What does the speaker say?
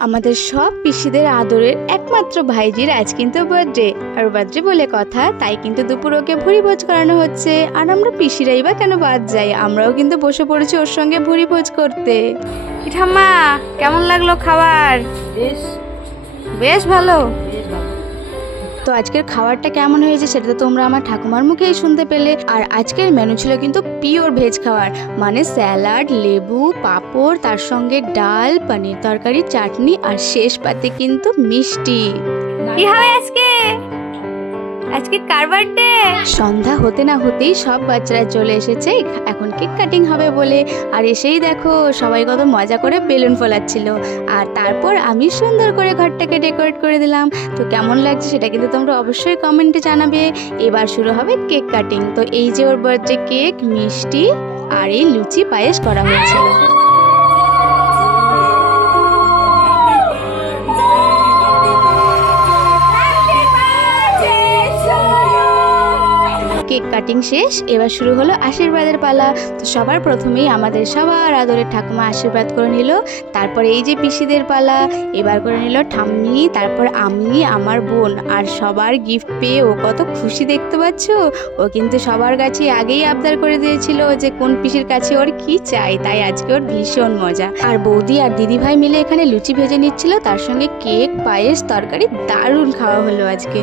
আমাদের সব পিসিদের আদরের একমাত্র ভাইজির আজ কিন্তু বার্থডে, আর বার্থডে বলে কথা, তাই কিন্তু দুপুর ওকে ভুড়ি ভোজ করানো হচ্ছে। আর আমরা পিসিরাই বা কেন বাদ যাই, আমরাও কিন্তু বসে পড়েছি ওর সঙ্গে ভুড়ি ভোজ করতে। ঠাম্মা, কেমন লাগলো খাবার? বেশ ভালো। তো আজকের খাবারটা কেমন হয়েছে সেটা তো তোমরা আমার ঠাকুমার মুখেই শুনতে পেলে। আর আজকের মেনু ছিল কিন্তু পিওর ভেজ খাবার, মানে স্যালাড, লেবু, পাঁপড়, তার সঙ্গে ডাল, পনির তরকারি, চাটনি, আর শেষ পাতে কিন্তু মিষ্টি। কি হবে আজকে? আজকে কার বার্থডে? সন্ধ্যা হতে না হতেই সব বাচ্চারা চলে এসেছে এখন কেক কাটিং হবে বলে। আর এসেই দেখো সবাই কত মজা করে বেলুন ফোলাচ্ছিল। আর তারপর আমি সুন্দর করে ঘরটাকে ডেকোরেট করে দিলাম। তো কেমন লাগছে সেটা কিন্তু তোমরা অবশ্যই কমেন্টে জানাবে। এবার শুরু হবে কেক কাটিং। তো এই যে ওর বার্থডে কেক, মিষ্টি আর এই লুচি পায়েস করা হয়েছিল। কেক কাটিং শেষ, এবার শুরু হলো আশীর্বাদের পালা। তো সবার প্রথমেই আমাদের সবার আদরের ঠাকুমা আশীর্বাদ করে নিল। তারপরে এই যে পিসিদের পালা, এবার করে নিল ঠাম্মি, তারপর আমি, আমার বোন। আর সবার গিফট পেয়ে ও কত খুশি দেখতে পাচ্ছ। ও কিন্তু সবার কাছে আগেই আবদার করে দিয়েছিল যে কোন পিসির কাছে ওর কি চাই, তাই আজকে ওর ভীষণ মজা। আর বৌদি আর দিদি ভাই মিলে এখানে লুচি ভেজে নিচ্ছিল, তার সঙ্গে কেক, পায়েস, তরকারি, দারুণ খাওয়া হলো আজকে।